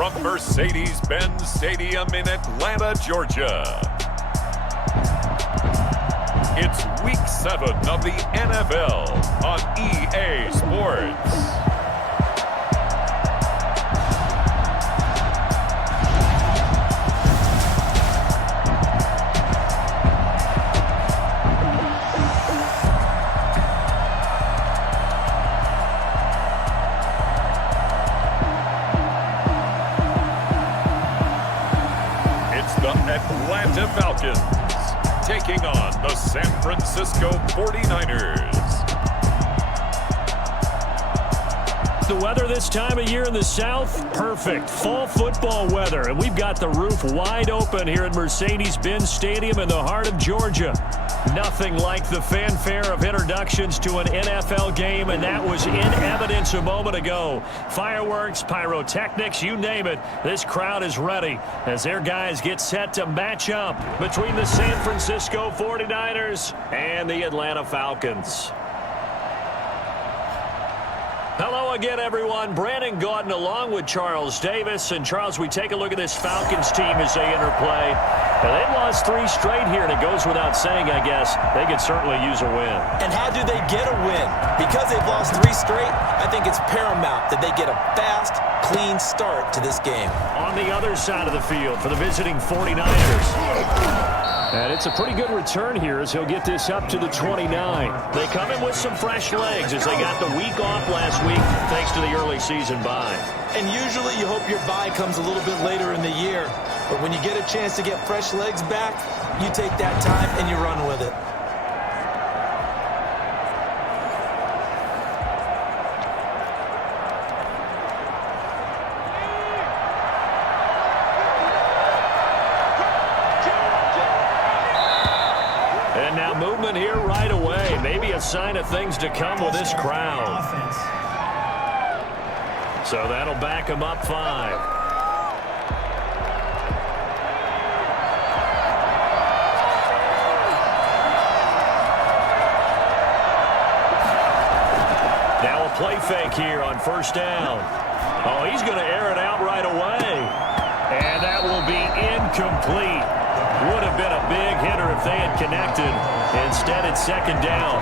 from Mercedes-Benz Stadium in Atlanta, Georgia. It's Week 7 of the NFL on EA Sports. Atlanta Falcons taking on the San Francisco 49ers. The weather this time of year in the South, perfect. Fall football weather, and we've got the roof wide open here at Mercedes-Benz Stadium in the heart of Georgia. Nothing like the fanfare of introductions to an NFL game, and that was in evidence a moment ago. Fireworks, pyrotechnics, you name it. This crowd is ready as their guys get set to match up between the San Francisco 49ers and the Atlanta Falcons. Hello again, everyone. Brandon Gaudin along with Charles Davis. And, Charles, we take a look at this Falcons team as they interplay. Now, they've lost 3 straight here, and it goes without saying, I guess, they could certainly use a win. And how do they get a win? Because they've lost 3 straight, I think it's paramount that they get a fast, clean start to this game. On the other side of the field for the visiting 49ers. And it's a pretty good return here as he'll get this up to the 29. They come in with some fresh legs as they got the week off last week thanks to the early season bye. And usually you hope your bye comes a little bit later in the year. But when you get a chance to get fresh legs back, you take that time and you run with it. And now movement here right away. Maybe a sign of things to come with this crowd. So that'll back him up 5. Now a play fake here on first down. Oh, he's going to air it out right away. And that will be incomplete. Would have been a big hitter if they had connected. Instead, it's second down.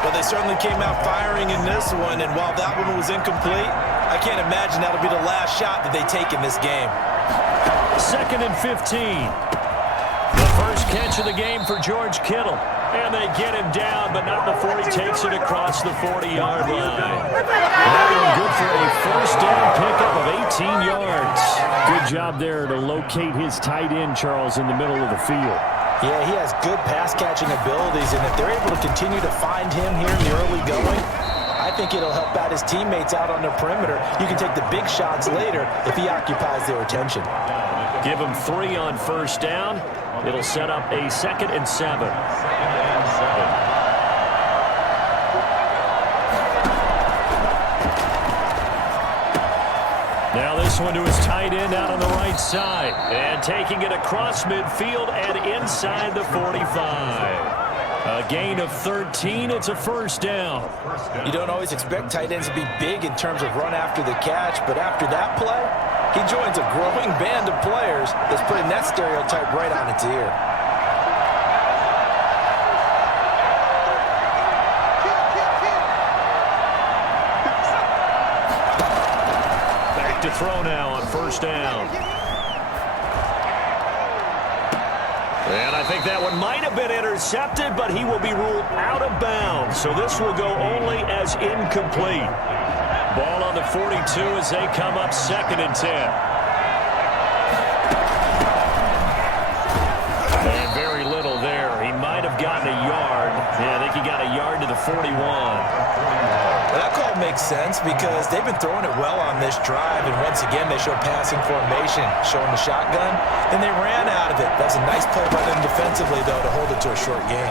Well, they certainly came out firing in this one, and while that one was incomplete, I can't imagine that'll be the last shot that they take in this game. Second and 15. The first catch of the game for George Kittle. And they get him down, but not before he takes it across the 40-yard line. That one good for a first down pickup of 18 yards. Good job there to locate his tight end, Charles, in the middle of the field. Yeah, he has good pass-catching abilities, and if they're able to continue to find him here in the early going, I think it'll help out his teammates out on the perimeter. You can take the big shots later if he occupies their attention. Give him 3 on first down. It'll set up a 2nd and 7. Now this one to his tight end out on the right side. And taking it across midfield and inside the 45. A gain of 13. It's a first down. You don't always expect tight ends to be big in terms of run after the catch, but after that play, he joins a growing band of players that's putting that stereotype right on its ear. Back to throw now on first down. And I think that one might have been intercepted, but he will be ruled out of bounds. So this will go only as incomplete. Ball on the 42 as they come up 2nd and 10. And very little there. He might have gotten a yard. Yeah, I think he got a yard to the 41. Well, that call makes sense because they've been throwing it well on this drive, and once again they show passing formation, showing the shotgun, and they ran out of it. That's a nice play by them defensively, though, to hold it to a short gain.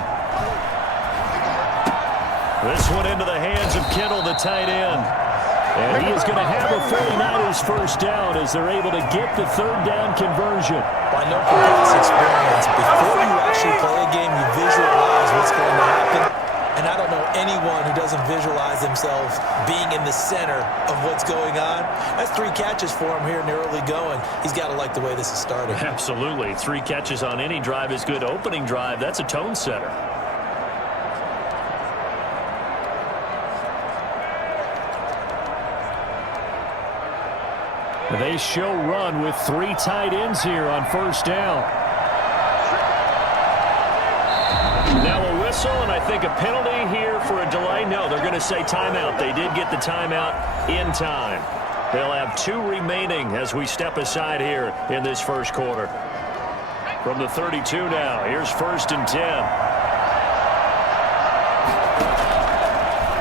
This one into the hands of Kittle, the tight end. And he is going to have a 49ers first down as they're able to get the 3rd down conversion. Well, I know from past experience, before you actually play a game, you visualize what's going to happen. And I don't know anyone who doesn't visualize themselves being in the center of what's going on. That's 3 catches for him here in the early going. He's got to like the way this is starting. Absolutely. 3 catches on any drive is good. Opening drive, that's a tone setter. They show run with 3 tight ends here on first down. Now a whistle, and I think a penalty here for a delay. No, they're going to say timeout. They did get the timeout in time. They'll have 2 remaining as we step aside here in this first quarter. From the 32 now, here's 1st and 10.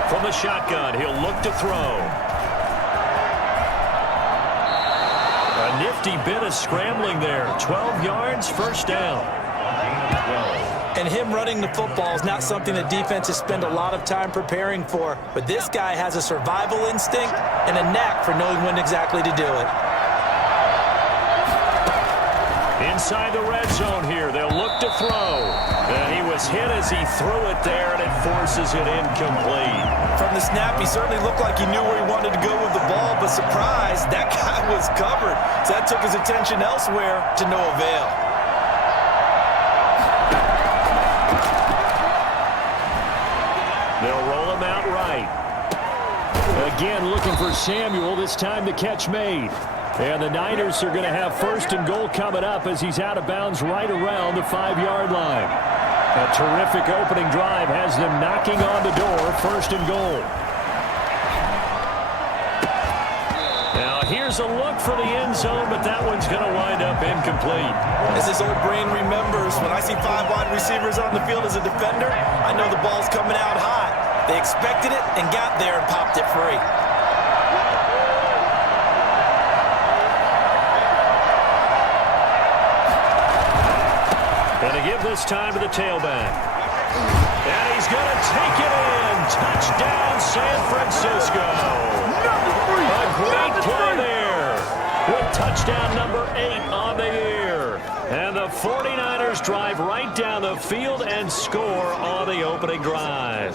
From the shotgun, he'll look to throw. A nifty bit of scrambling there. 12 yards, first down. And him running the football is not something that defenses spend a lot of time preparing for. But this guy has a survival instinct and a knack for knowing when exactly to do it. Inside the red zone here, they'll look to throw. And he was hit as he threw it there, and it forces it incomplete. From the snap, he certainly looked like he knew where he wanted to go with the ball, but surprise, that guy was covered. So that took his attention elsewhere to no avail. They'll roll him out right. Again, looking for Samuel, this time the catch made. And the Niners are going to have 1st and goal coming up as he's out of bounds right around the 5-yard line. A terrific opening drive has them knocking on the door, 1st and goal. Now here's a look for the end zone, but that one's going to wind up incomplete. As his old brain remembers, when I see 5 wide receivers on the field as a defender, I know the ball's coming out hot. They expected it and got there and popped it free. And to give this time to the tailback. And he's going to take it in. Touchdown, San Francisco. A great play there with touchdown number 8 on the year. And the 49ers drive right down the field and score on the opening drive.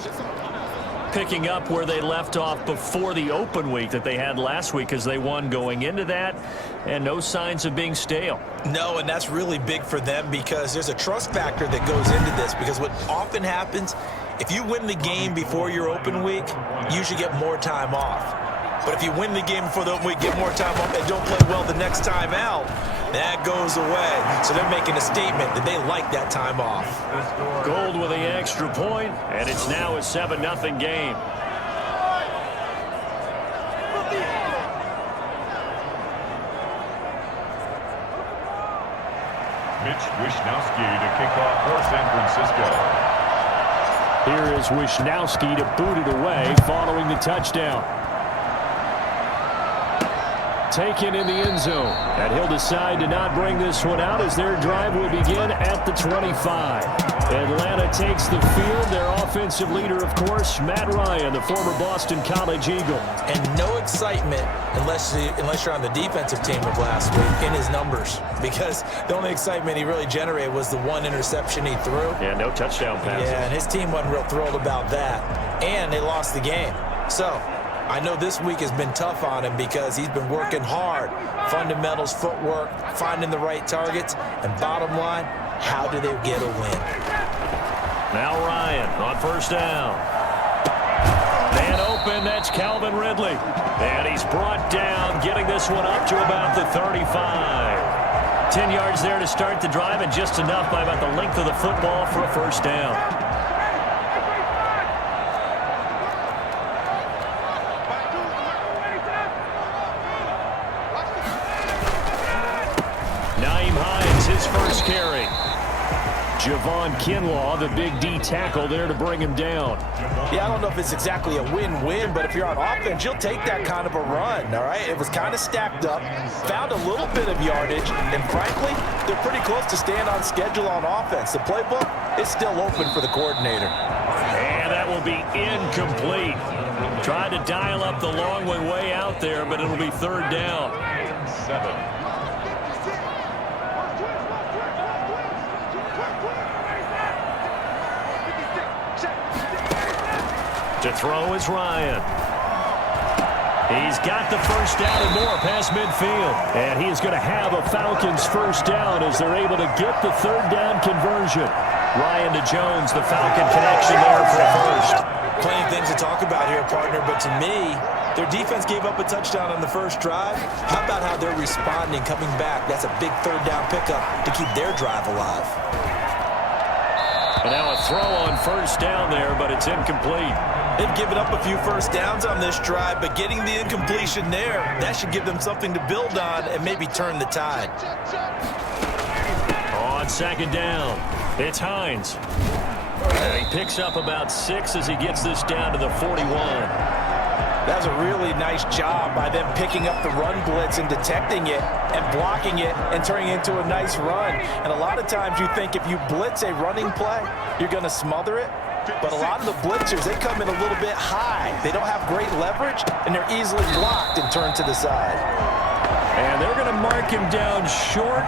Picking up where they left off before the open week that they had last week as they won going into that, and no signs of being stale. No, and that's really big for them because there's a trust factor that goes into this, because what often happens, if you win the game before your open week, you usually get more time off. But if you win the game before the open week, get more time off, and don't play well the next time out, that goes away. So they're making a statement that they like that time off. Gold with the extra point, and it's now a 7-0 game. Mitch Wishnowsky to kick off for San Francisco. Here is Wishnowsky to boot it away following the touchdown. Taken in the end zone, and he'll decide to not bring this one out as their drive will begin at the 25. Atlanta takes the field. Their offensive leader, of course, Matt Ryan, the former Boston College Eagle. And no excitement unless you're on the defensive team of last week in his numbers, because the only excitement he really generated was the 1 interception he threw. Yeah, no touchdown passes. Yeah, and his team wasn't real thrilled about that, and they lost the game. So I know this week has been tough on him because he's been working hard. Fundamentals, footwork, finding the right targets, and bottom line, how do they get a win? Now Ryan on first down. Man open, that's Calvin Ridley. And he's brought down, getting this one up to about the 35. 10 yards there to start the drive, and just enough by about the length of the football for a first down. His first carry. Javon Kinlaw, the big D tackle there to bring him down. Yeah, I don't know if it's exactly a win-win, but if you're on offense, you'll take that kind of a run, all right? It was kind of stacked up, found a little bit of yardage, and frankly, they're pretty close to staying on schedule on offense. The playbook is still open for the coordinator. And that will be incomplete. Tried to dial up the long way out there, but it'll be 3rd down. 7. To throw is Ryan. He's got the first down and more past midfield. And he is going to have a Falcons first down as they're able to get the third down conversion. Ryan to Jones, the Falcon connection there for a first. Plenty of things to talk about here, partner, but to me, their defense gave up a touchdown on the first drive. How about how they're responding, coming back? That's a big third down pickup to keep their drive alive. And now a throw on first down there, but it's incomplete. They've given up a few first downs on this drive, but getting the incompletion there, that should give them something to build on and maybe turn the tide. On second down, it's Hines. And he picks up about 6 as he gets this down to the 41. That was a really nice job by them picking up the run blitz and detecting it and blocking it and turning it into a nice run. And a lot of times you think if you blitz a running play, you're going to smother it. But a lot of the blitzers, they come in a little bit high. They don't have great leverage, and they're easily blocked and turned to the side. And they're going to mark him down short,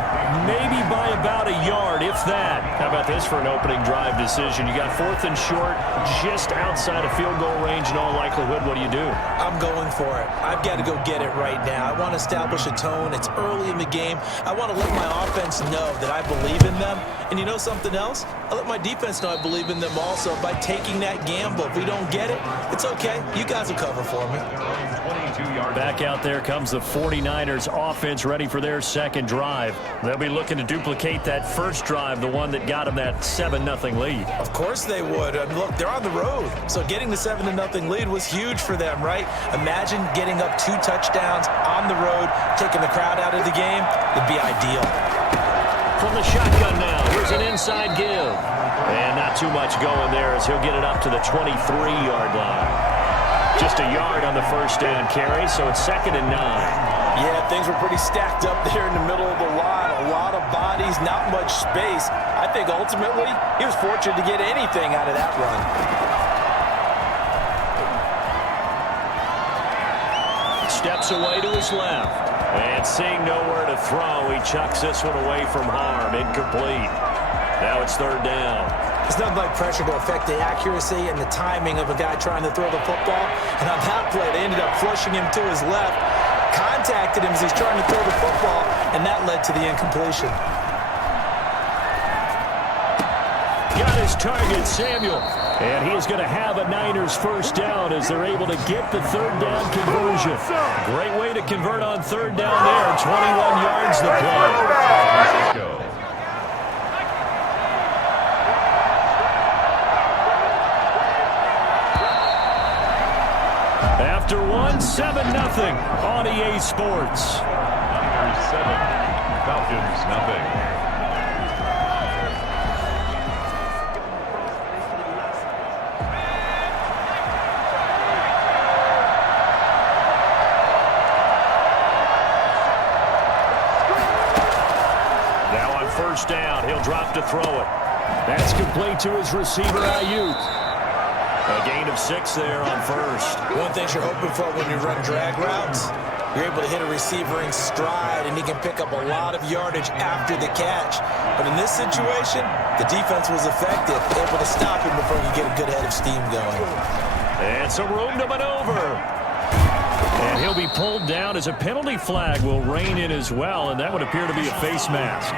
maybe by about a yard, if that. How about this for an opening drive decision? You got 4th and short, just outside of field goal range in all likelihood. What do you do? I'm going for it. I've got to go get it right now. I want to establish a tone. It's early in the game. I want to let my offense know that I believe in them. And you know something else? I let my defense know I believe in them also by taking that gamble. If we don't get it, it's okay. You guys will cover for me. Back out there comes the 49ers offense ready for their second drive. They'll be looking to duplicate that first drive, the one that got them that 7-0 lead. Of course they would. Look, they're on the road. So getting the 7-0 lead was huge for them, right? Imagine getting up 2 touchdowns on the road, taking the crowd out of the game. It'd be ideal. From the shotgun now, here's an inside give. And not too much going there as he'll get it up to the 23-yard line. Just a yard on the first down carry, so it's 2nd and 9. Yeah, things were pretty stacked up there in the middle of the line. A lot of bodies, not much space. I think ultimately he was fortunate to get anything out of that run. Steps away to his left. And seeing nowhere to throw, he chucks this one away from harm. Incomplete. Now it's 3rd down. It's nothing like pressure to affect the accuracy and the timing of a guy trying to throw the football. And on that play, they ended up flushing him to his left, contacted him as he's trying to throw the football, and that led to the incompletion. Got his target, Samuel. And he is going to have a Niners first down as they're able to get the third down conversion. Great way to convert on third down there. 21 yards the play. After one, 7-0 on EA Sports. Niners 7, Falcons 0. Now on first down, he'll drop to throw it. That's complete to his receiver, Ayuk. A gain of 6 there on first. One thing you're hoping for when you run drag routes, you're able to hit a receiver in stride, and he can pick up a lot of yardage after the catch. But in this situation, the defense was effective, able to stop him before he get a good head of steam going. And some room to maneuver. And he'll be pulled down as a penalty flag will rein in as well, and that would appear to be a face mask.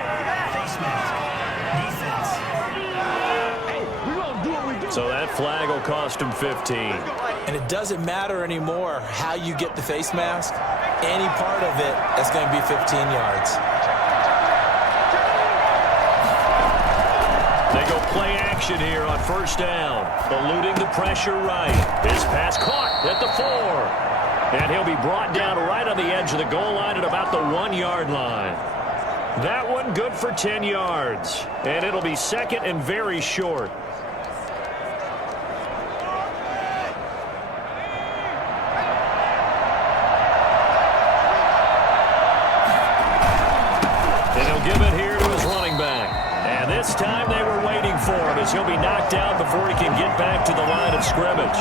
So that flag will cost him 15. And it doesn't matter anymore how you get the face mask. Any part of it, that's going to be 15 yards. They go play action here on first down. Eluding the pressure right. His pass caught at the 4. And he'll be brought down right on the edge of the goal line at about the 1-yard line. That one good for 10 yards. And it'll be 2nd and very short. Give it here to his running back. And this time they were waiting for him as he'll be knocked out before he can get back to the line of scrimmage.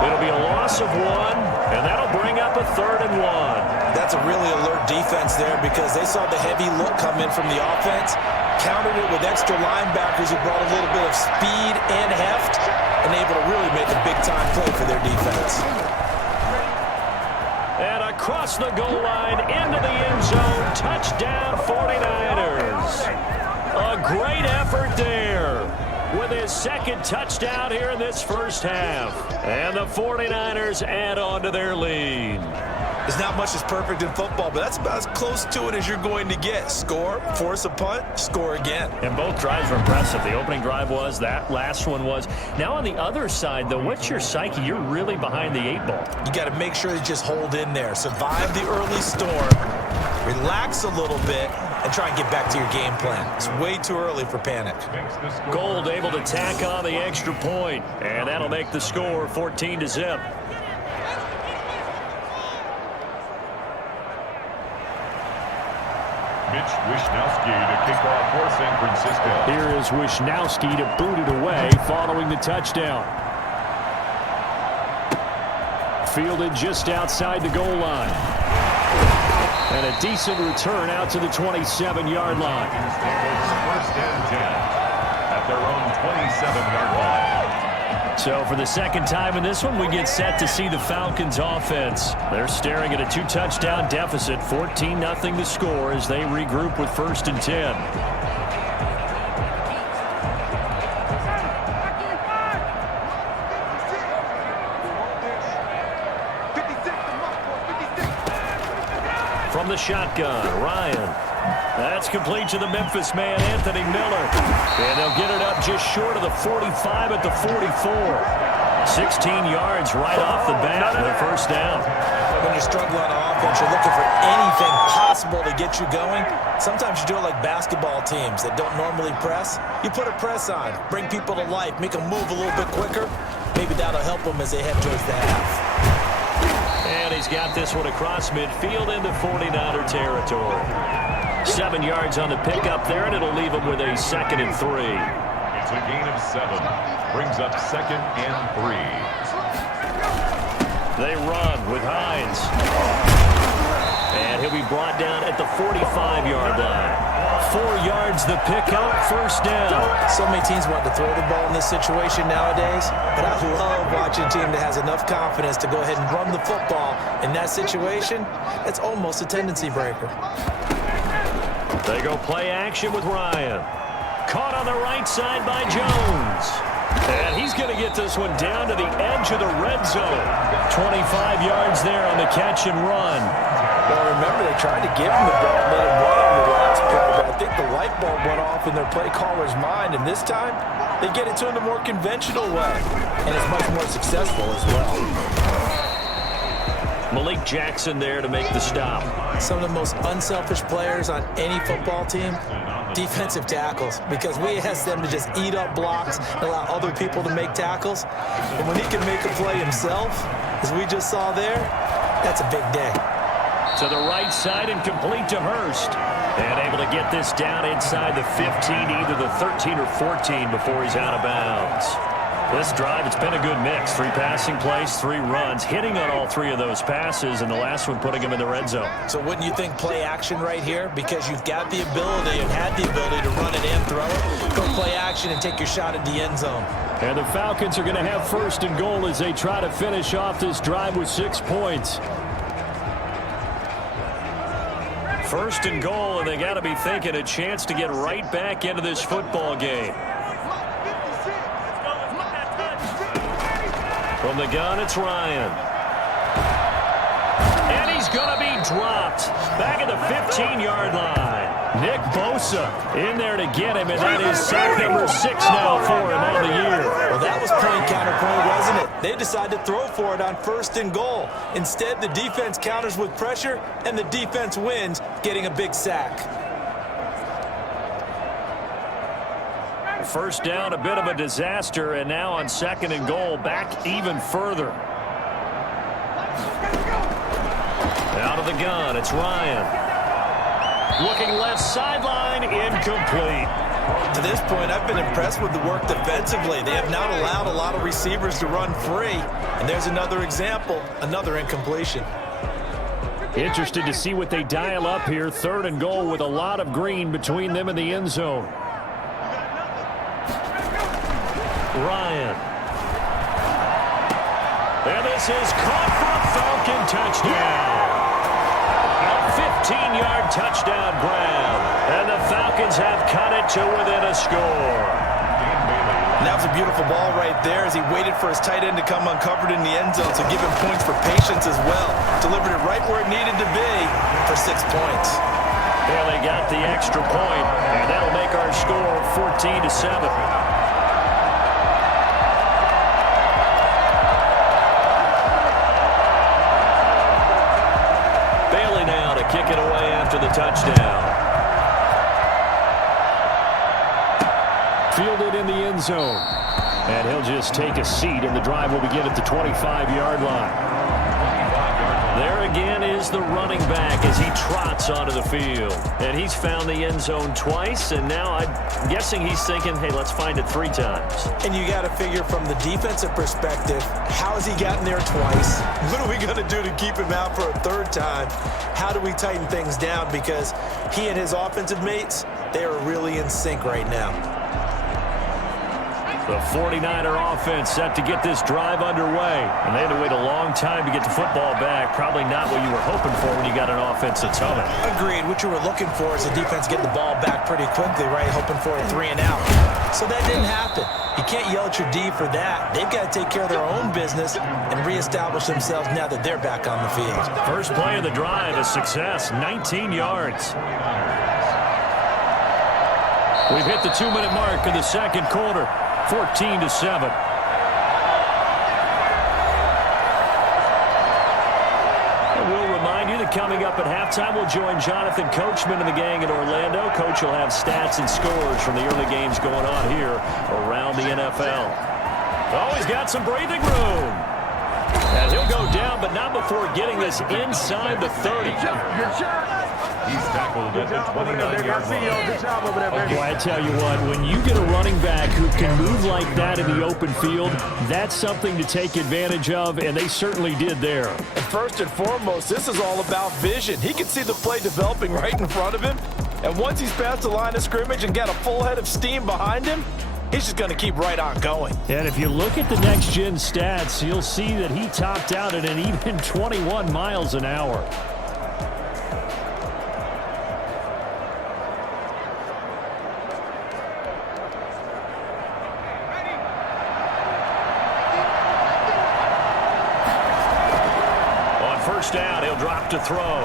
It'll be a loss of 1. And that'll bring up a 3rd and 1. That's a really alert defense there because they saw the heavy look come in from the offense, countered it with extra linebackers who brought a little bit of speed and heft, and able to really make a big-time play for their defense. And across the goal line, into the end zone, touchdown 49ers. A great effort there with his 2nd touchdown here in this first half. And the 49ers add on to their lead. There's not much that's perfect in football, but that's about as close to it as you're going to get. Score, force a punt, score again. And both drives were impressive. The opening drive was, that last one was. Now on the other side, though, what's your psyche? You're really behind the 8 ball. You got to make sure you just hold in there. Survive the early storm, relax a little bit, and try and get back to your game plan. It's way too early for panic. Gold able to tack on the extra point, and that'll make the score 14-0. Mitch Wishnowsky to kick off for San Francisco. Here is Wishnowsky to boot it away following the touchdown. Fielded just outside the goal line. And a decent return out to the 27-yard line. First and 10 at their own 27-yard line. So for the 2nd time in this one, we get set to see the Falcons offense. They're staring at a 2-touchdown deficit, 14-0 the score as they regroup with 1st and 10. From the shotgun, Ryan. That's complete to the Memphis man, Anthony Miller. And they'll get it up just short of the 45 at the 44. 16 yards right off the bat for the 1st down. When you're struggling on offense, you're looking for anything possible to get you going. Sometimes you do it like basketball teams that don't normally press. You put a press on, bring people to life, make them move a little bit quicker. Maybe that'll help them as they head towards the half. And he's got this one across midfield into 49er territory. 7 yards on the pickup there, and it'll leave him with a 2nd and 3. It's a gain of 7. Brings up 2nd and 3. They run with Hines. And he'll be brought down at the 45-yard line. 4 yards the pickup, 1st down. So many teams want to throw the ball in this situation nowadays, but I love watching a team that has enough confidence to go ahead and run the football in that situation. That's almost a tendency breaker. They go play action with Ryan. Caught on the right side by Jones. And he's going to get this one down to the edge of the red zone. 25 yards there on the catch and run. Well, remember, they tried to give him the ball and let him run on the last play, but I think the light bulb went off in their play caller's mind, and this time they get it to him the more conventional way, and it's much more successful as well. Malik Jackson there to make the stop. Some of the most unselfish players on any football team, defensive tackles, because we ask them to just eat up blocks and allow other people to make tackles. And when he can make a play himself, as we just saw there, that's a big day. To the right side and complete to Hurst. And able to get this down inside the 15, either the 13 or 14 before he's out of bounds. This drive, it's been a good mix. 3 passing plays, 3 runs, hitting on all 3 of those passes, and the last one putting him in the red zone. So wouldn't you think play action right here? Because you've got the ability and had the ability to run it and throw it. Go play action and take your shot at the end zone. And the Falcons are going to have 1st and goal as they try to finish off this drive with 6 points. 1st and goal, and they got to be thinking a chance to get right back into this football game. From the gun, it's Ryan. And he's going to be dropped back at the 15-yard line. Nick Bosa in there to get him, and that is sack number 6 now for him on the year. Well, that was point counterpoint, wasn't it? They decided to throw for it on 1st and goal. Instead, the defense counters with pressure, and the defense wins, getting a big sack. 1st down, a bit of a disaster, and now on 2nd and goal, back even further. Out of the gun, it's Ryan. Looking left sideline, incomplete. To this point, I've been impressed with the work defensively. They have not allowed a lot of receivers to run free. And there's another example, another incompletion. Interested to see what they dial up here. 3rd and goal with a lot of green between them and the end zone. Ryan. And this is caught for a Falcon touchdown. A 15-yard touchdown grab. And the Falcons have cut it to within a score. And that was a beautiful ball right there as he waited for his tight end to come uncovered in the end zone, so give him points for patience as well. Delivered it right where it needed to be for 6 points. Well, they got the extra point, and that'll make our score 14-7. Bailey now to kick it away after the touchdown. Fielded in the end zone. And he'll just take a seat, and the drive will begin at the 25-yard line. There again is the running back as he trots onto the field. And he's found the end zone twice, and now I'm guessing he's thinking, hey, let's find it 3 times. And you got to figure from the defensive perspective, how has he gotten there twice? What are we going to do to keep him out for a 3rd time? How do we tighten things down? Because he and his offensive mates, they are really in sync right now. The 49er offense set to get this drive underway. And they had to wait a long time to get the football back. Probably not what you were hoping for when you got an offense that's humming. Agreed. What you were looking for is the defense getting the ball back pretty quickly, right? Hoping for a 3 and out. So that didn't happen. You can't yell at your D for that. They've got to take care of their own business and reestablish themselves now that they're back on the field. First play of the drive, a success, 19 yards. We've hit the 2-minute mark in the 2nd quarter. 14-7. And we'll remind you that coming up at halftime, we'll join Jonathan Coachman and the gang in Orlando. Coach will have stats and scores from the early games going on here around the NFL. Oh, he's got some breathing room. And he'll go down, but not before getting this inside the 30. He's tackled at the 29-yard line. Boy, I tell you what, when you get a running back who can move like that in the open field, that's something to take advantage of, and they certainly did there. And first and foremost, this is all about vision. He can see the play developing right in front of him, and once he's past the line of scrimmage and got a full head of steam behind him, he's just going to keep right on going. And if you look at the next-gen stats, you'll see that he topped out at an even 21 miles an hour. First down, he'll drop to throw.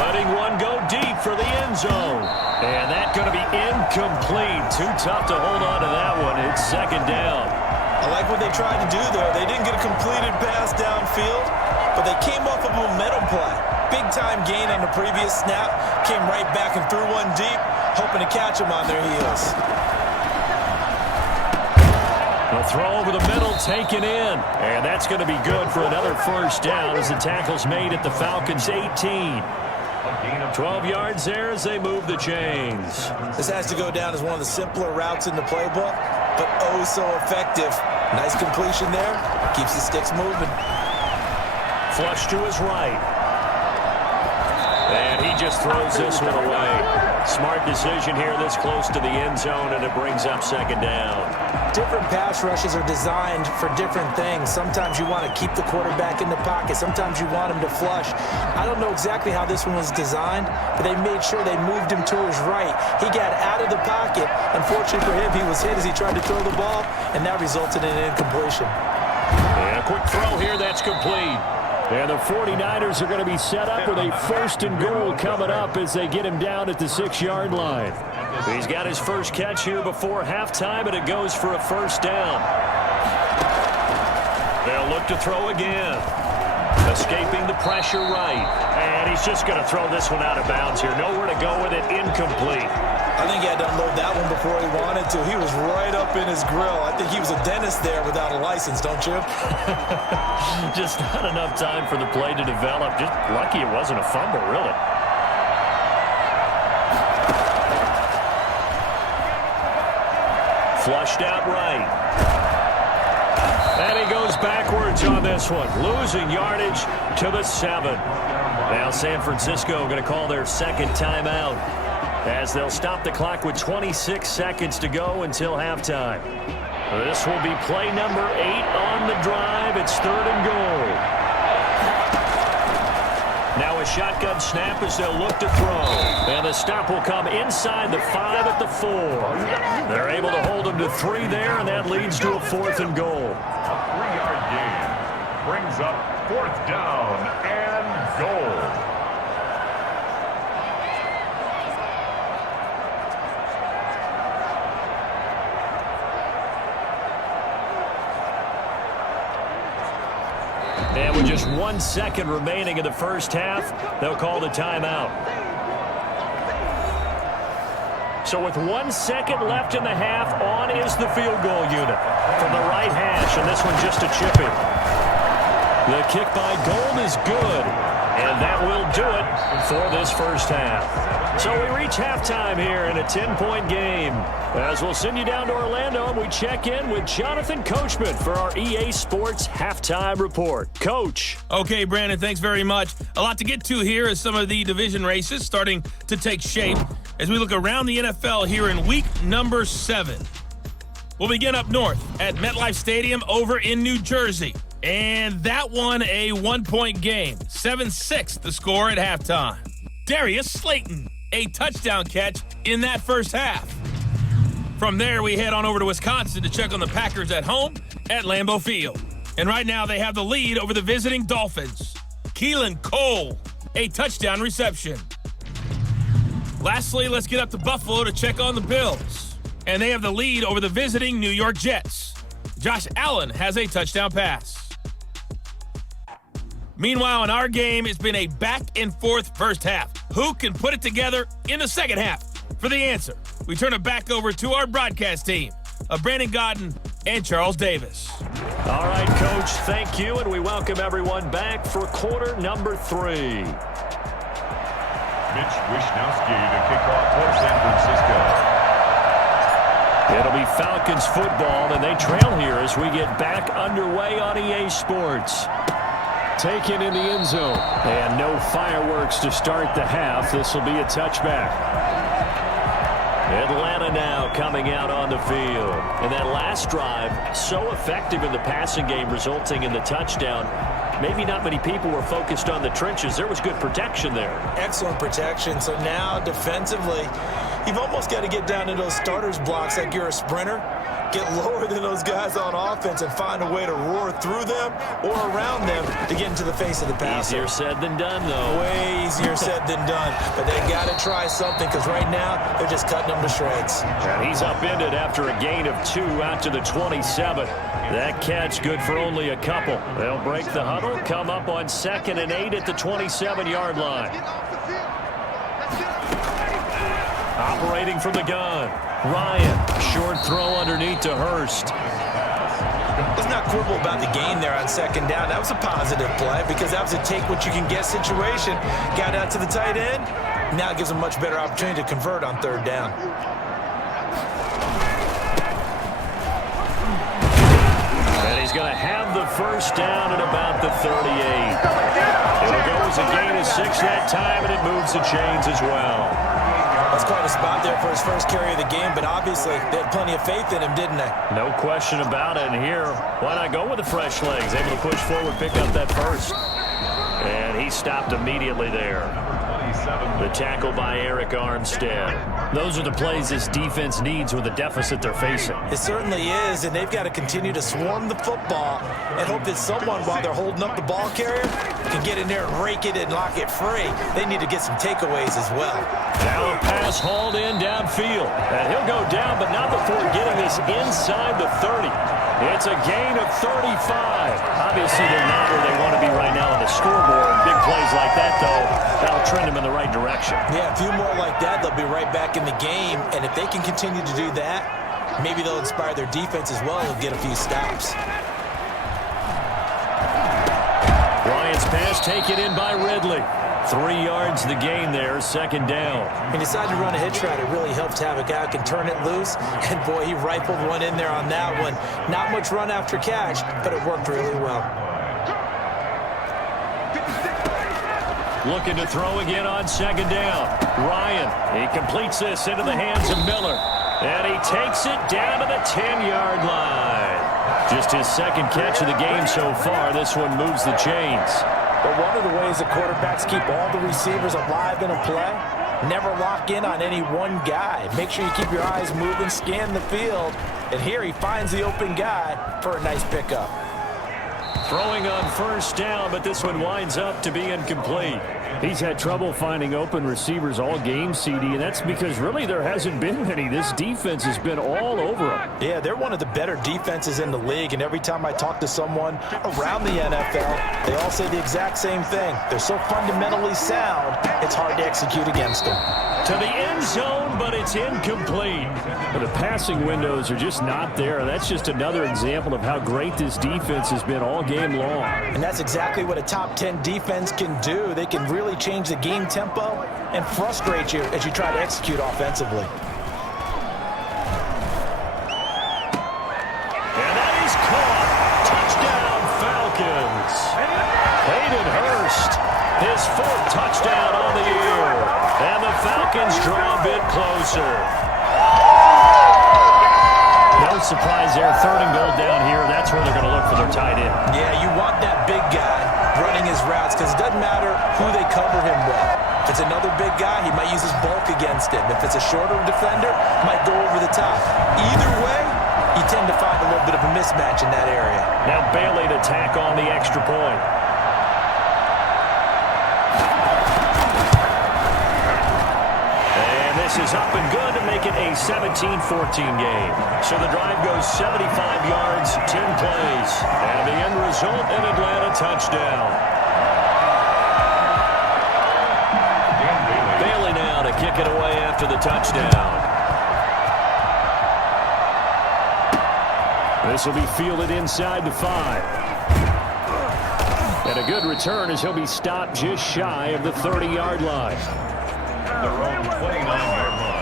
Letting one go deep for the end zone. And that's going to be incomplete. Too tough to hold on to that one. It's 2nd down. I like what they tried to do there. They didn't get a completed pass downfield, but they came off of a momentum play. Big-time gain on the previous snap. Came right back and threw one deep, hoping to catch them on their heels. The throw over the middle, taken in. And that's going to be good for another first down as the tackle's made at the Falcons' 18. 12 yards there as they move the chains. This has to go down as one of the simpler routes in the playbook, but oh so effective. Nice completion there. Keeps the sticks moving. Flush to his right. And he just throws this one away. Smart decision here this close to the end zone, and it brings up 2nd down. Different pass rushes are designed for different things. Sometimes you want to keep the quarterback in the pocket. Sometimes you want him to flush. I don't know exactly how this one was designed, but they made sure they moved him to his right. He got out of the pocket. Unfortunately for him, he was hit as he tried to throw the ball, and that resulted in an incompletion. And a quick throw here, that's complete. And the 49ers are going to be set up with a 1st and goal coming up as they get him down at the 6-yard line. He's got his first catch here before halftime, and it goes for a 1st down. They'll look to throw again. Escaping the pressure right. And he's just going to throw this one out of bounds here. Nowhere to go with it. Incomplete. I think he had to unload that one before he wanted to. He was right up in his grill. I think he was a dentist there without a license, don't you? Just not enough time for the play to develop. Just lucky it wasn't a fumble, really. Flushed out right. And he goes backwards on this one, losing yardage to the 7. Now San Francisco going to call their second timeout as they'll stop the clock with 26 seconds to go until halftime. This will be play number 8 on the drive. It's 3rd and goal. Now a shotgun snap as they'll look to throw. And the stop will come inside the 5 at the 4. They're able to hold them to 3 there, and that leads to a 4th and goal. A 3-yard gain brings up 4th down and goal. And with just 1 second remaining in the first half, they'll call the timeout. So with 1 second left in the half, on is the field goal unit from the right hash, and this one just a chip in. The kick by Gold is good, and that will do it for this first half. So we reach halftime here in a 10-point game. As we'll send you down to Orlando, and we check in with Jonathan Coachman for our EA Sports Halftime Report. Coach. Okay, Brandon, thanks very much. A lot to get to here as some of the division races starting to take shape as we look around the NFL here in week number 7. We'll begin up north at MetLife Stadium over in New Jersey. And that one a 1-point game. 7-6 the score at halftime. Darius Slayton, a touchdown catch in that first half. From there, we head on over to Wisconsin to check on the Packers at home at Lambeau Field. And right now, they have the lead over the visiting Dolphins. Keelan Cole, a touchdown reception. Lastly, let's get up to Buffalo to check on the Bills. And they have the lead over the visiting New York Jets. Josh Allen has a touchdown pass. Meanwhile, in our game, it's been a back-and-forth first half. Who can put it together in the second half? For the answer, we turn it back over to our broadcast team of Brandon Godden and Charles Davis. All right, Coach, thank you, and we welcome everyone back for quarter number 3. Mitch Wishnowsky to kick off for San Francisco. It'll be Falcons football, and they trail here as we get back underway on EA Sports. Taken in the end zone, and no fireworks to start the half. This will be a touchback. Atlanta now coming out on the field. And that last drive, so effective in the passing game, resulting in the touchdown. Maybe not many people were focused on the trenches. There was good protection there. Excellent protection. So now defensively, you've almost got to get down to those starters blocks like you're a sprinter. Get lower than those guys on offense and find a way to roar through them or around them to get into the face of the passer. Easier said than done, though. Way easier said than done. But they got to try something because right now they're just cutting them to shreds. And he's upended after a gain of 2 out to the 27. That catch good for only a couple. They'll break the huddle, come up on 2nd and 8 at the 27-yard line. Operating from the gun. Ryan, short throw underneath to Hurst. Let's not quibble about the gain there on 2nd down. That was a positive play because that was a take-what-you-can-get situation. Got out to the tight end. Now it gives them a much better opportunity to convert on 3rd down. And he's going to have the first down at about the 38. It'll go as a gain of 6 that time, and it moves the chains as well. That's quite a spot there for his first carry of the game, but obviously they had plenty of faith in him, didn't they? No question about it. And here, why not go with the fresh legs? Able to push forward, pick up that first. And he stopped immediately there. The tackle by Eric Armstead. Those are the plays this defense needs with the deficit they're facing. It certainly is, and they've got to continue to swarm the football and hope that someone, while they're holding up the ball carrier, can get in there and rake it and lock it free. They need to get some takeaways as well. Now a pass hauled in downfield. And he'll go down, but not before getting this inside the 30. It's a gain of 35. Obviously, they're not where they want to be right now on the scoreboard. Big plays like that, though, that'll trend them in the right direction. Yeah, a few more like that, they'll be right back in the game. And if they can continue to do that, maybe they'll inspire their defense as well and get a few stops. Bryant's pass taken in by Ridley. 3 yards the gain there, second down. He decided to run a hitch route. It really helps to have a guy who can turn it loose. And, boy, he rifled one in there on that one. Not much run after catch, but it worked really well. Looking to throw again on second down. Ryan, he completes this into the hands of Miller. And he takes it down to the 10-yard line. Just his second catch of the game so far. This one moves the chains. But one of the ways that quarterbacks keep all the receivers alive in a play, never lock in on any one guy. Make sure you keep your eyes moving, scan the field. And here he finds the open guy for a nice pickup. Throwing on first down, but this one winds up to be incomplete. He's had trouble finding open receivers all game, CD, and that's because really there hasn't been many. This defense has been all over them. Yeah, they're one of the better defenses in the league, and every time I talk to someone around the NFL, they all say the exact same thing. They're so fundamentally sound, it's hard to execute against them. To the end zone, but it's incomplete. The passing windows are just not there. That's just another example of how great this defense has been all game long. And that's exactly what a top 10 defense can do. They can really change the game tempo and frustrate you as you try to execute offensively. And that is caught. Touchdown, Falcons. Hayden Hurst, his 4th touchdown on the year. And the Falcons draw a bit closer. No surprise there. 3rd and goal down here. That's where they're going to look for their tight end. Yeah, you want that big guy running his routes because it doesn't matter who they cover him with. If it's another big guy, he might use his bulk against him. If it's a shorter defender, might go over the top. Either way, you tend to find a little bit of a mismatch in that area. Now Bailey to tack on the extra point. This is up and good to make it a 17-14 game. So the drive goes 75 yards, 10 plays. And the end result, an Atlanta touchdown. Bailey now to kick it away after the touchdown. This will be fielded inside the 5. And a good return as he'll be stopped just shy of the 30-yard line. Their own 29-yard line.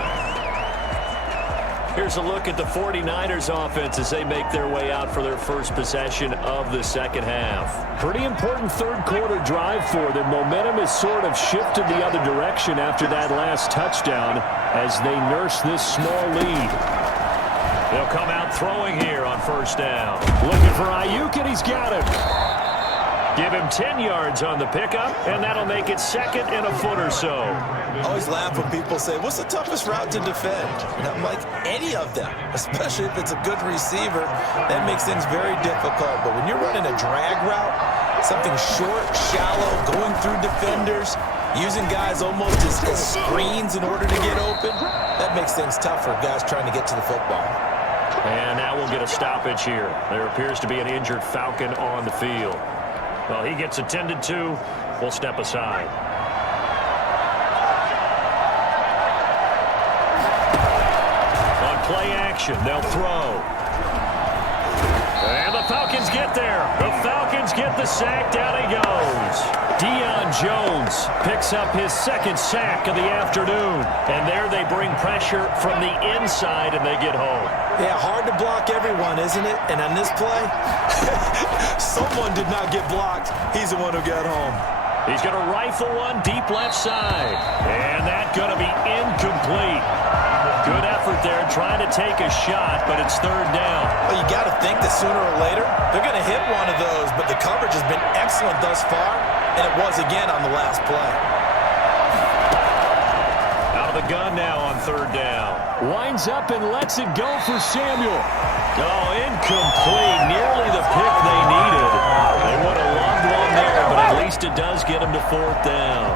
Here's a look at the 49ers offense as they make their way out for their first possession of the second half. Pretty important third quarter drive for them. Momentum has sort of shifted the other direction after that last touchdown as they nurse this small lead. They'll come out throwing here on first down. Looking for Ayuk, and he's got him. Give him 10 yards on the pickup, and that'll make it 2nd and a foot or so. I always laugh when people say, what's the toughest route to defend? And I'm like, any of them, especially if it's a good receiver. That makes things very difficult. But when you're running a drag route, something short, shallow, going through defenders, using guys almost as screens in order to get open, that makes things tough for guys trying to get to the football. And now we'll get a stoppage here. There appears to be an injured Falcon on the field. Well, he gets attended to. We'll step aside. On play action, they'll throw. And the Falcons get there. The Falcons get the sack. Down he goes. Jones picks up his 2nd sack of the afternoon. And there they bring pressure from the inside, and they get home. Yeah, hard to block everyone, isn't it? And on this play, someone did not get blocked. He's the one who got home. He's going to rifle one deep left side. And that's going to be incomplete. Good effort there trying to take a shot, but it's 3rd down. Well, you got to think that sooner or later they're going to hit one of those, but the coverage has been excellent thus far, and it was again on the last play. Out of the gun now on 3rd down. Winds up and lets it go for Samuel. Oh, incomplete. Nearly the pick they needed. They would have loved one there, but at least it does get them to 4th down.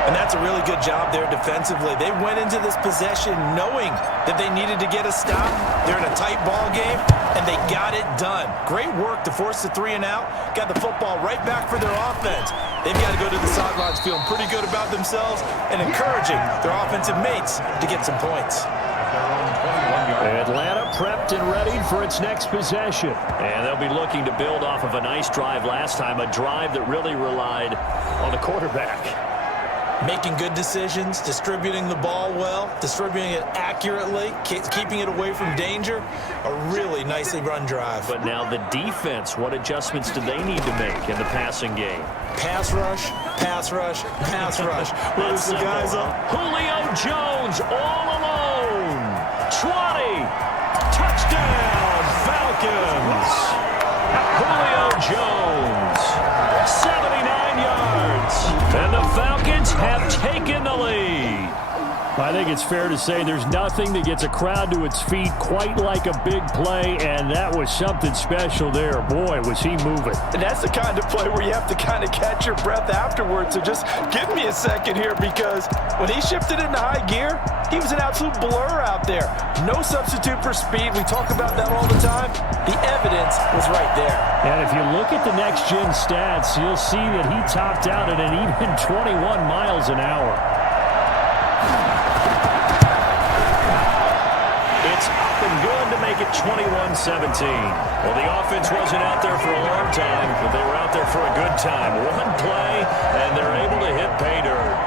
And that's a really good job there defensively. They went into this possession knowing that they needed to get a stop. They're in a tight ball game, and they got it done. Great work to force the 3 and out. Got the football right back for their offense. They've got to go to the sidelines feeling pretty good about themselves and encouraging their offensive mates to get some points. Atlanta prepped and ready for its next possession. And they'll be looking to build off of a nice drive last time, a drive that really relied on the quarterback. Making good decisions, distributing the ball well, distributing it accurately, keeping it away from danger. A really nicely run drive. But now the defense, what adjustments do they need to make in the passing game? Pass rush, pass rush, pass rush. Where's the guys up? Julio Jones all alone. 20. Touchdown, Falcons. Julio Jones, 79 yards. And the Falcons have taken the lead. I think it's fair to say there's nothing that gets a crowd to its feet quite like a big play, and that was something special there. Boy, was he moving. And that's the kind of play where you have to kind of catch your breath afterwards. So just give me a second here, because when he shifted into high gear, he was an absolute blur out there. No substitute for speed. We talk about that all the time. The evidence was right there. And if you look at the next-gen stats, you'll see that he topped out at an even 21 miles an hour. It's up and good to make it 21-17. Well, the offense wasn't out there for a long time, but they were out there for a good time. One play, and they're able to hit pay dirt.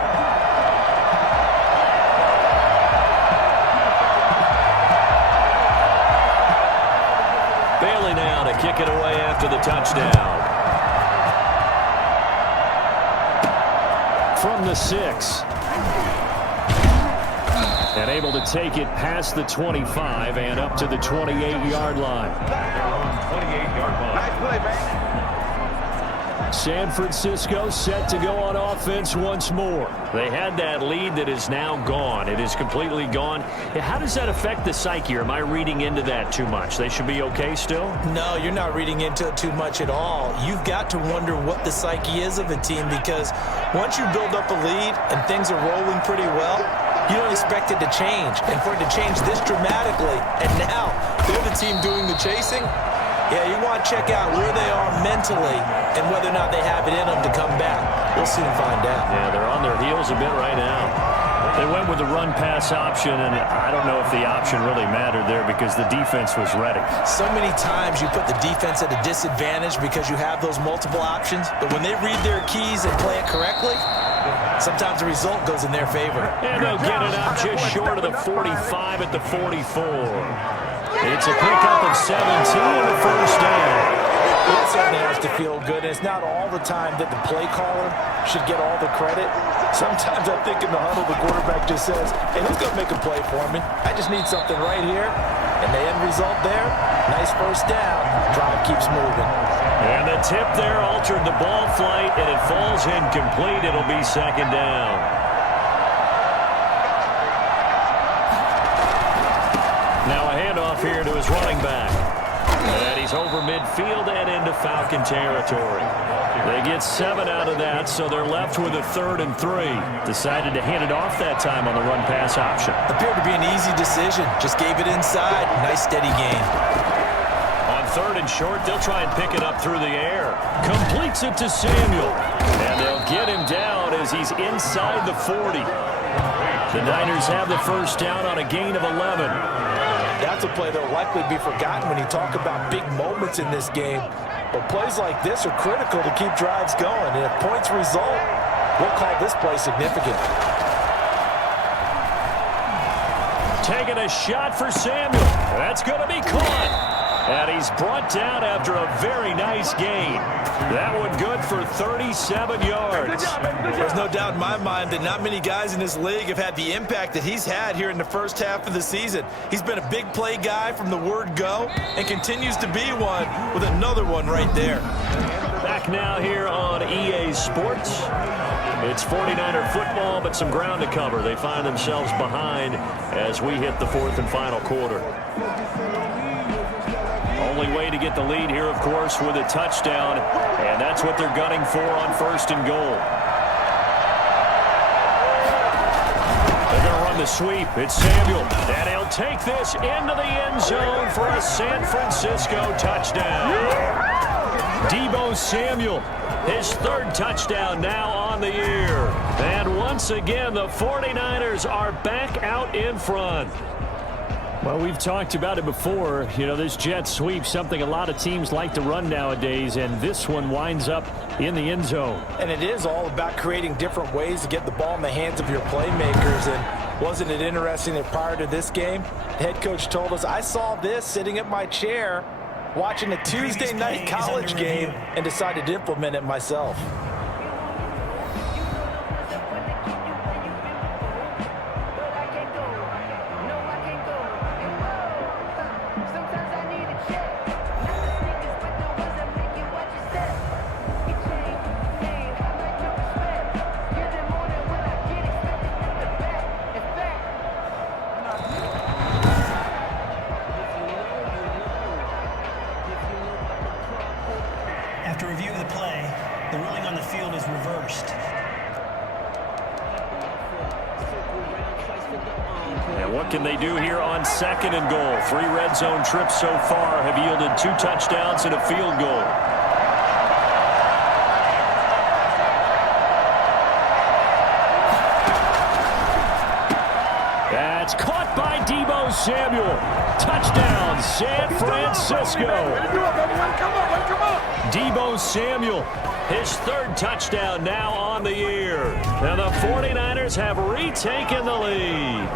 Bailey now to kick it away after the touchdown. From the 6. And able to take it past the 25 and up to the 28-yard line. 28-yard line. Nice play, man. San Francisco set to go on offense once more. They had that lead that is now gone. It is completely gone. How does that affect the psyche? Or am I reading into that too much? They should be okay still? No, you're not reading into it too much at all. You've got to wonder what the psyche is of a team, because once you build up a lead and things are rolling pretty well, you don't expect it to change. And for it to change this dramatically, and now they're the team doing the chasing, yeah, you want to check out where they are mentally and whether or not they have it in them to come back. We'll soon find out. Yeah, they're on their heels a bit right now. They went with the run-pass option, and I don't know if the option really mattered there because the defense was ready. So many times you put the defense at a disadvantage because you have those multiple options, but when they read their keys and play it correctly, sometimes the result goes in their favor. And they'll get it out just short of the 45 at the 44. It's a pickup of 17 and a first down. That certainly has to feel good, and it's not all the time that the play caller should get all the credit. Sometimes I think in the huddle, the quarterback just says, hey, who's going to make a play for me? I just need something right here. And the end result there, nice first down. Drive keeps moving. And the tip there altered the ball flight, and it falls incomplete. It'll be second down. Now a handoff here to his running back. And he's over midfield and into Falcon territory. They get 7 out of that, so they're left with a 3rd and 3. Decided to hand it off that time on the run-pass option. Appeared to be an easy decision. Just gave it inside. Nice steady gain. On 3rd and short, they'll try and pick it up through the air. Completes it to Samuel. And they'll get him down as he's inside the 40. The Niners have the first down on a gain of 11. That's a play that will likely be forgotten when you talk about big moments in this game. But plays like this are critical to keep drives going. And if points result, we'll call this play significant. Taking a shot for Samuel. That's going to be caught. And he's brought down after a very nice gain. That one good for 37 yards. There's no doubt in my mind that not many guys in this league have had the impact that he's had here in the first half of the season. He's been a big play guy from the word go and continues to be one with another one right there. Back now here on EA Sports. It's 49er football, but some ground to cover. They find themselves behind as we hit the 4th and final quarter. Only way to get the lead here, of course, with a touchdown, and that's what they're gunning for on 1st and goal. They're going to run the sweep. It's Samuel, and he'll take this into the end zone for a San Francisco touchdown. Deebo Samuel, his 3rd touchdown now on the year. And once again, the 49ers are back out in front. Well, we've talked about it before. You know, this jet sweep, something a lot of teams like to run nowadays, and this one winds up in the end zone. And it is all about creating different ways to get the ball in the hands of your playmakers. And wasn't it interesting that prior to this game, the head coach told us, I saw this sitting at my chair watching a Tuesday night college game and decided to implement it myself. After review of the play, the ruling on the field is reversed. And what can they do here on 2nd and goal? 3 red zone trips so far have yielded 2 touchdowns and a field goal. That's caught by Deebo Samuel. Touchdown, San Francisco. Deebo Samuel, his 3rd touchdown now on the year. And the 49ers have retaken the lead.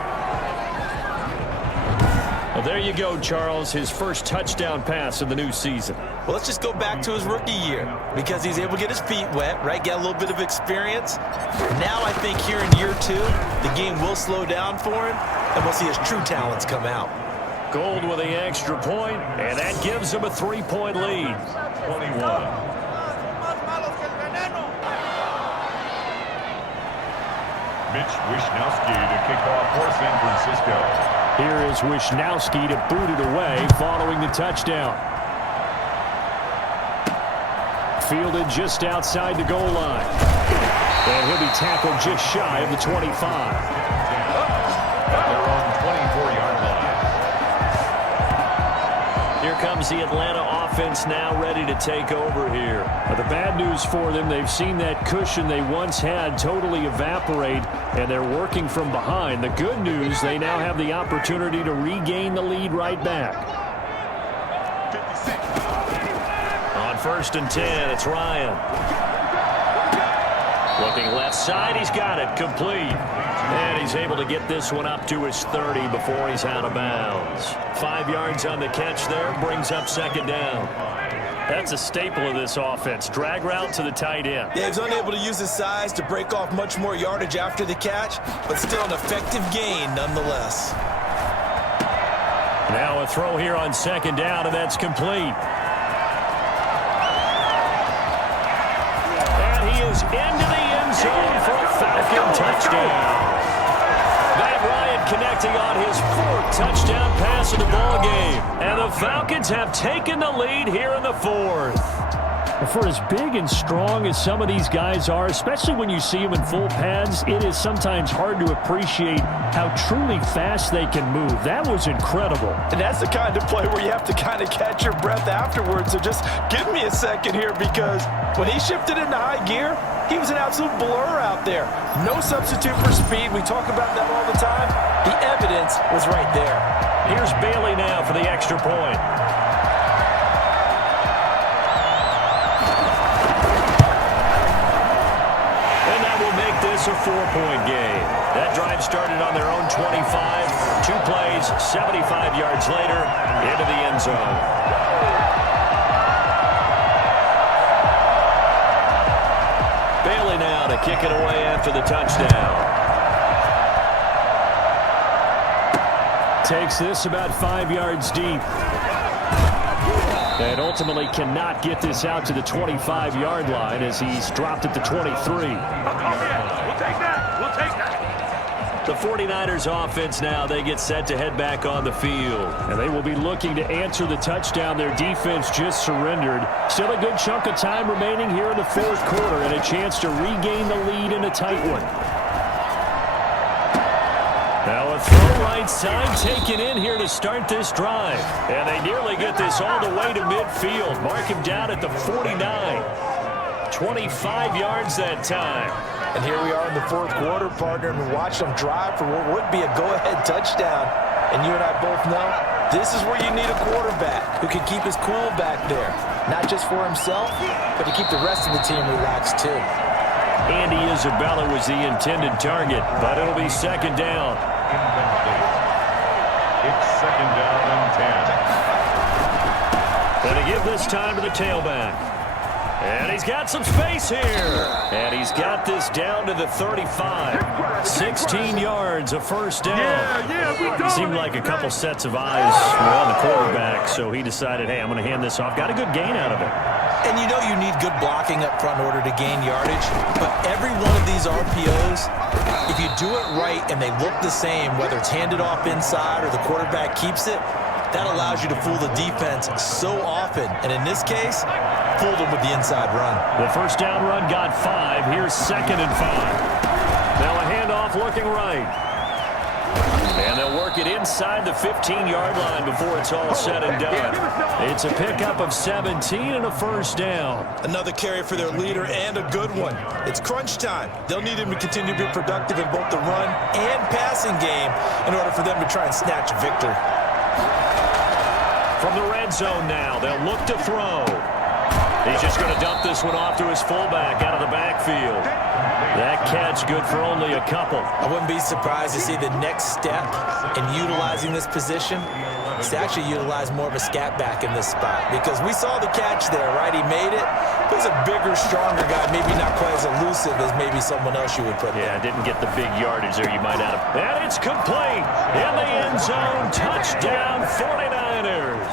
Well, there you go, Charles, his first touchdown pass of the new season. Well, let's just go back to his rookie year because he's able to get his feet wet, right? Get a little bit of experience. Now I think here in year 2, the game will slow down for him, and we'll see his true talents come out. Gold with the extra point, and that gives him a 3-point lead. 21. Mitch Wishnowsky to kick off for San Francisco. Here is Wishnowsky to boot it away following the touchdown. Fielded just outside the goal line. And he'll be tackled just shy of the 25. At their own 24-yard line. Here comes the Atlanta offense now ready to take over here. The bad news for them, they've seen that cushion they once had totally evaporate, and they're working from behind. The good news, they now have the opportunity to regain the lead right back. On 1st and 10, it's Ryan. Looking left side, he's got it, complete. And he's able to get this one up to his 30 before he's out of bounds. 5 yards on the catch there, brings up 2nd down. That's a staple of this offense. Drag route to the tight end. Yeah, he's unable to use his size to break off much more yardage after the catch, but still an effective gain nonetheless. Now a throw here on 2nd down, and that's complete. And he is into the end zone for a Falcon touchdown. Matt Ryan connecting on his 4th touchdown pass of the ball game. And the Falcons have taken the lead here in the 4th. For as big and strong as some of these guys are, especially when you see them in full pads, it is sometimes hard to appreciate how truly fast they can move. That was incredible. And that's the kind of play where you have to kind of catch your breath afterwards. So just give me a second here, because when he shifted into high gear, he was an absolute blur out there. No substitute for speed. We talk about that all the time. The evidence was right there. Here's Bailey now for the extra point. And that will make this a 4-point game. That drive started on their own 25. 2 plays, 75 yards later, into the end zone. Bailey now to kick it away after the touchdown. Takes this about 5 yards deep. And ultimately cannot get this out to the 25-yard line as he's dropped it to 23. We'll take that. We'll take that. The 49ers offense now, they get set to head back on the field. And they will be looking to answer the touchdown their defense just surrendered. Still a good chunk of time remaining here in the 4th quarter and a chance to regain the lead in a tight one. Now a throw right side taken in here to start this drive. And they nearly get this all the way to midfield. Mark him down at the 49. 25 yards that time. And here we are in the 4th quarter, partner, and watch them drive for what would be a go-ahead touchdown. And you and I both know this is where you need a quarterback who can keep his cool back there. Not just for himself, but to keep the rest of the team relaxed too. Andy Isabella was the intended target, but it'll be second down. It's second down and 10. Going to give this time to the tailback. And he's got some space here. And he's got this down to the 35. 16 yards, a first down. Seemed like a couple sets of eyes were on the quarterback, so he decided, hey, I'm going to hand this off. Got a good gain out of it. And you know you need good blocking up front in order to gain yardage. But every one of these RPOs, if you do it right and they look the same, whether it's handed off inside or the quarterback keeps it, that allows you to fool the defense so often. And in this case, fooled them with the inside run. The first down run got 5. Here's second and 5. Now a handoff looking right. And they'll work it inside the 15-yard line before it's all said and done. It's a pickup of 17 and a first down. Another carry for their leader and a good one. It's crunch time. They'll need him to continue to be productive in both the run and passing game in order for them to try and snatch a victory. From the red zone now, they'll look to throw. He's just going to dump this one off to his fullback out of the backfield. That catch good for only a couple. I wouldn't be surprised to see the next step in utilizing this position is to actually utilize more of a scat back in this spot, because we saw the catch there, right? He made it. He was a bigger, stronger guy, maybe not quite as elusive as maybe someone else you would put there. Yeah, didn't get the big yardage there you might have. And it's complete in the end zone. Touchdown 49ers.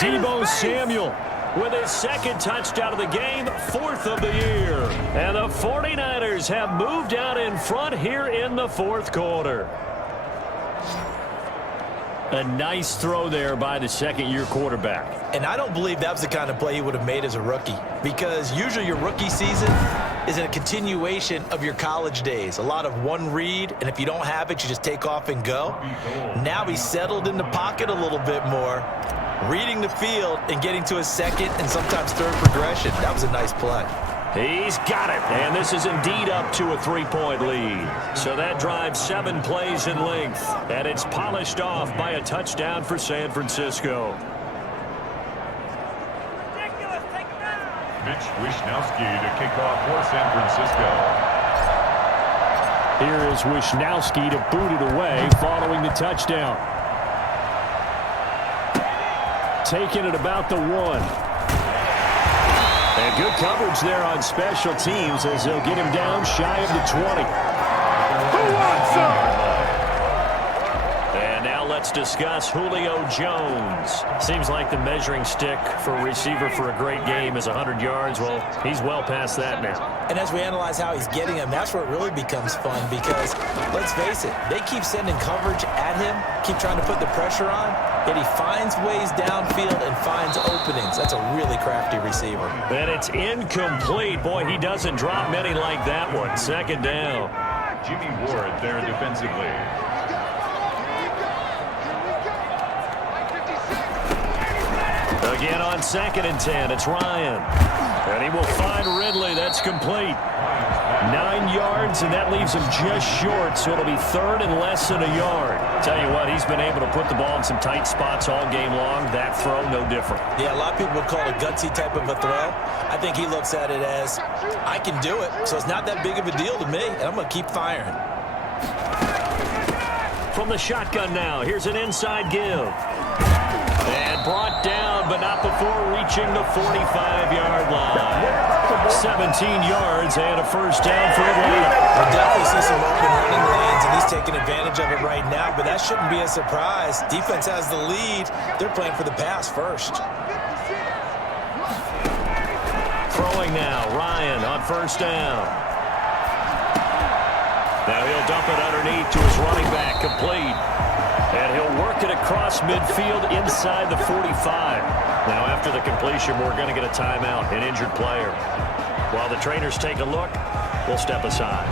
Deebo Samuel with his second touchdown of the game, 4th of the year. And the 49ers have moved out in front here in the 4th quarter. A nice throw there by the second-year quarterback. And I don't believe that was the kind of play he would have made as a rookie, because usually your rookie season is a continuation of your college days. A lot of one read, and if you don't have it, you just take off and go. Now he's settled in the pocket a little bit more, reading the field and getting to his second and sometimes third progression. That was a nice play. He's got it, and this is indeed up to a 3-point lead. So that drives 7 plays in length, and it's polished off by a touchdown for San Francisco. Mitch Wishnowsky to kick off for San Francisco. Here is Wishnowsky to boot it away following the touchdown. Taking it about the 1. And good coverage there on special teams as they'll get him down shy of the 20. And now let's discuss Julio Jones. Seems like the measuring stick for a receiver for a great game is 100 yards. Well, he's well past that now. And as we analyze how he's getting them, that's where it really becomes fun, because, let's face it, they keep sending coverage at him, keep trying to put the pressure on, yet he finds ways downfield and finds openings. That's a really crafty receiver. And it's incomplete. Boy, he doesn't drop many like that one. Second down. Jimmy Ward there defensively. Again on 2nd and 10, it's Ryan. And he will find Ridley. That's complete. 9 yards, and that leaves him just short, so it'll be 3rd and less than a yard. Tell you what, he's been able to put the ball in some tight spots all game long. That throw, no different. Yeah, a lot of people would call it a gutsy type of a throw. I think he looks at it as, I can do it, so it's not that big of a deal to me, and I'm going to keep firing. From the shotgun now, here's an inside give. And brought down, but not before reaching the 45-yard line. 17 yards and a first down for Atlanta. We'll definitely see some open running lanes, and he's taking advantage of it right now, but that shouldn't be a surprise. Defense has the lead. They're playing for the pass first. Throwing now, Ryan on first down. Now he'll dump it underneath to his running back, complete. And he'll work it across midfield inside the 45. Now after the completion, we're going to get a timeout, an injured player. While the trainers take a look, we'll step aside.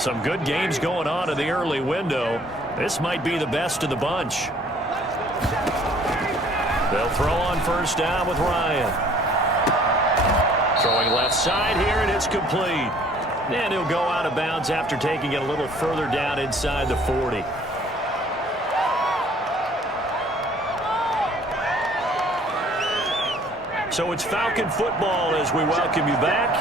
Some good games going on in the early window. This might be the best of the bunch. They'll throw on first down with Ryan. Throwing left side here, and it's complete. And he'll go out of bounds after taking it a little further down inside the 40. So it's Falcon football as we welcome you back.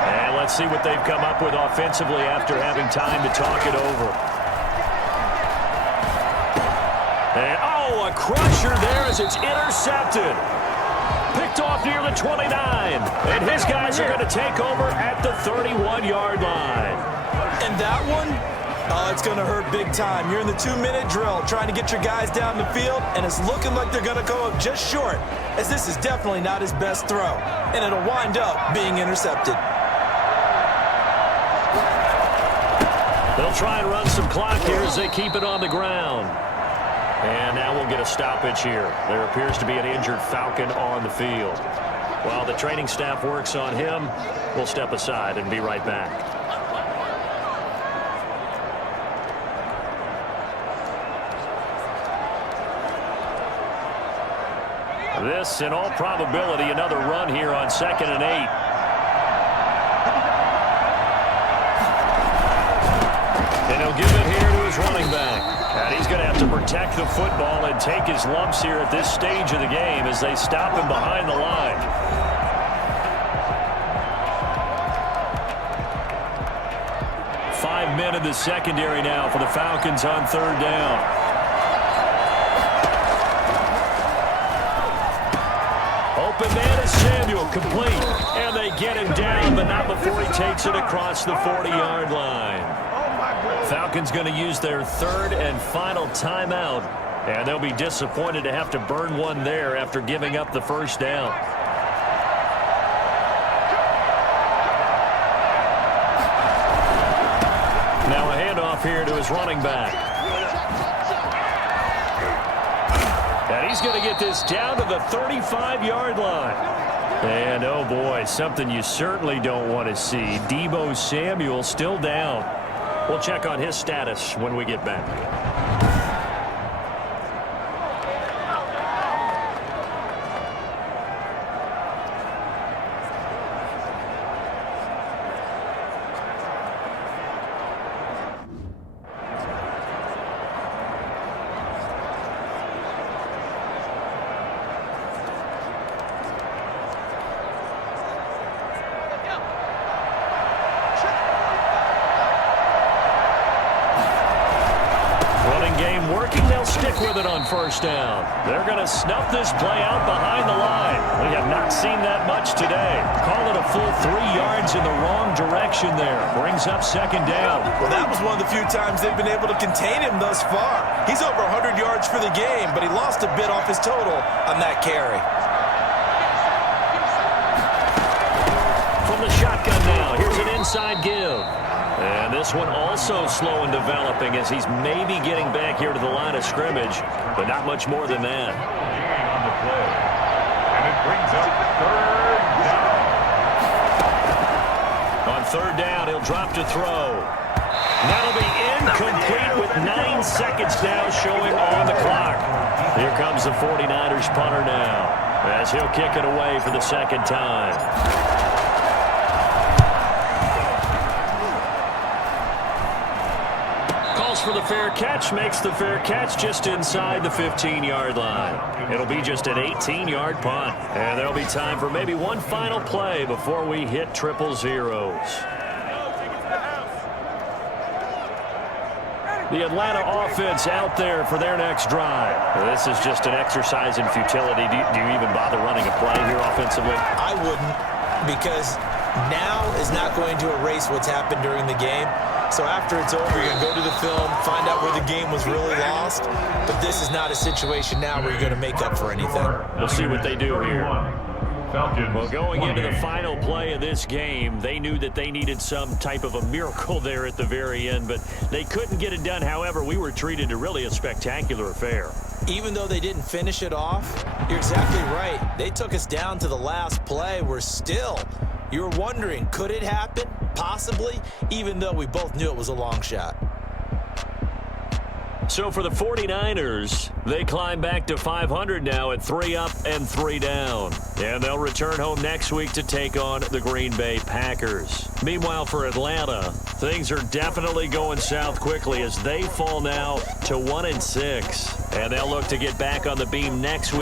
And let's see what they've come up with offensively after having time to talk it over. And, oh, a crusher there as it's intercepted. Picked off near the 29. And his guys are going to take over at the 31-yard line. And that one, oh, it's going to hurt big time. You're in the 2-minute drill trying to get your guys down the field, and it's looking like they're going to go up just short, as this is definitely not his best throw. And it'll wind up being intercepted. They'll try and run some clock here as they keep it on the ground. And now we'll get a stoppage here. There appears to be an injured Falcon on the field. While the training staff works on him, we'll step aside and be right back. This, in all probability, another run here on 2nd and 8. And he'll give it here to his running back. And he's going to have to protect the football and take his lumps here at this stage of the game as they stop him behind the line. Five men in the secondary now for the Falcons on 3rd down. Open man is Samuel, complete. And they get him down, but not before he takes it across the 40-yard line. Falcons going to use their 3rd and final timeout, and they'll be disappointed to have to burn one there after giving up the first down. Now a handoff here to his running back. And he's going to get this down to the 35-yard line. And, oh, boy, something you certainly don't want to see. Deebo Samuel still down. We'll check on his status when we get back. With it on first down. They're going to snuff this play out behind the line. We have not seen that much today. Call it a full 3 yards in the wrong direction there. Brings up 2nd down. Well, that was one of the few times they've been able to contain him thus far. He's over 100 yards for the game, but he lost a bit off his total on that carry. From the shotgun now, here's an inside give. And this one also slow in developing as he's maybe getting back here to the line of scrimmage, but not much more than that. On the play. And it brings up 3rd down. On 3rd down, he'll drop to throw. That'll be incomplete with 9 seconds now showing on the clock. Here comes the 49ers punter now as he'll kick it away for the 2nd time. For the fair catch, makes the fair catch just inside the 15-yard line. It'll be just an 18-yard punt, and there'll be time for maybe one final play before we hit 000. The Atlanta offense out there for their next drive. This is just an exercise in futility. Do you even bother running a play here offensively? I wouldn't, because now is not going to erase what's happened during the game. So after it's over, you're going to go to the film, find out where the game was really lost. But this is not a situation now where you're going to make up for anything. We'll see what they do here. Falcons, well, going into the final play of this game, they knew that they needed some type of a miracle there at the very end, but they couldn't get it done. However, we were treated to really a spectacular affair. Even though they didn't finish it off, you're exactly right. They took us down to the last play. We're still, you were wondering, could it happen? Possibly, even though we both knew it was a long shot. So for the 49ers, they climb back to 500 now at 3 up and 3 down. And they'll return home next week to take on the Green Bay Packers. Meanwhile, for Atlanta, things are definitely going south quickly as they fall now to 1-6. And they'll look to get back on the beam next week.